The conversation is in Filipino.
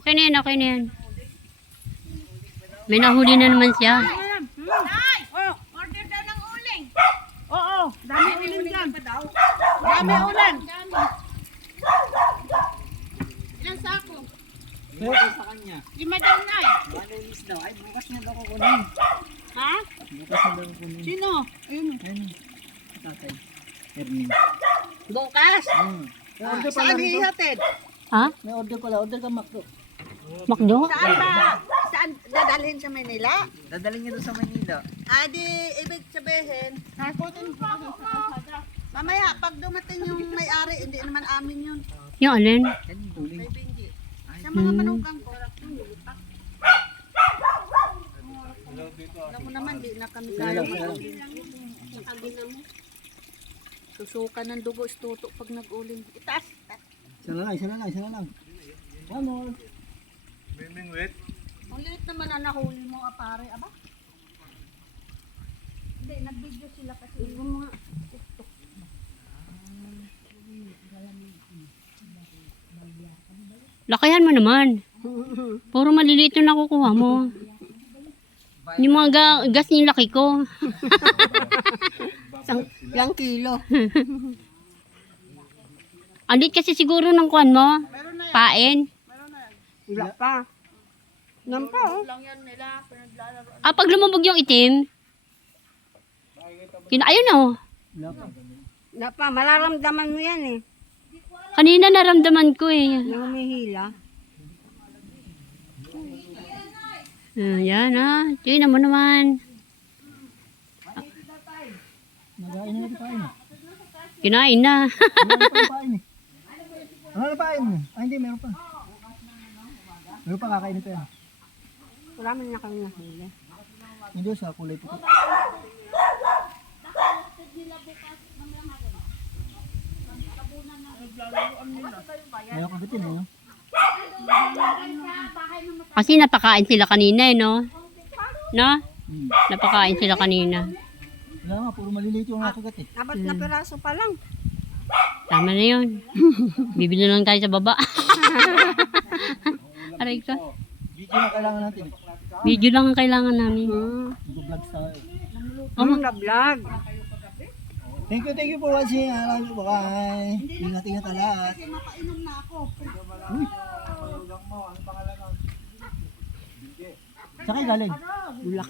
Okay na yan, okay na yan. May nahuli na naman siya. Oh, order daw ng uling. Oo, dami uling dyan. Dami uling. Ilang sako? Pero sa kanya. 5 daw na eh. Malinis daw. Ay, bukas niya daw kukunin. Ha? Bukas niya daw kukunin. Sino? Ayun. Ayun. Tatay. Hermin. Bukas? May order pala Saan rito. hihatid? Ha? May order pala. Order ka, Macdo. Makdo? Saan ba? Saan dadalhin sa Manila? Dadaling niya doon sa Manila. Di ibig sabihin. Mamaya, pag dumating yung may-ari, hindi naman amin yun. Yung alin? Yan, tuling. May bingi. Sa mga manugang ko, alam mo naman, di na kami kaya susuka ng dugo, istuto pag nag-uling. Itaas. Isa na lang, isa na lang, isa na lang. One more. Ang liit naman ang nahuli mo, apare. Aba? Hindi, nag-video sila kasi. Yung mga TikTok. Lakayan mo naman. Puro maliliit yung nakukuha mo. Yung mga gas yung laki ko. Yang kilo. Alit kasi siguro ng kuhan mo. Pain. Wala pa. Nampa, oh. Lang yan nila, pinaglalaro. Pag lumubog yung itim. Ayun oh. Wala pa. Wala pa, mararamdaman mo yan eh. Kanina naramdaman ko eh. Na humihila. Yan tingnan mo naman. Nagain na natin pain. Kinain na. Wala pa yung pain eh. Ano na pain mo? Ay, hindi, meron pa. Meron pa, kakainin pa yan. Wala man na kami nahuli. Hindi, sa kulay puti. Meron kagatin eh, no? Kasi napakain sila kanina eh, no? No? Hmm. Napakain sila kanina. Wala nga, puro maliliit yung nakagat eh. Apat na piraso pa lang. Tama na yun. Bibili lang tayo sa baba. Aray ko. Video na kailangan natin eh. Video lang ang kailangan namin. Mag-vlog tayo. Na vlog. Thank you for watching. I love you. Bye. Ingat-ingat ang lahat. Mapainom na ako. Saan kayo galing? Bulak.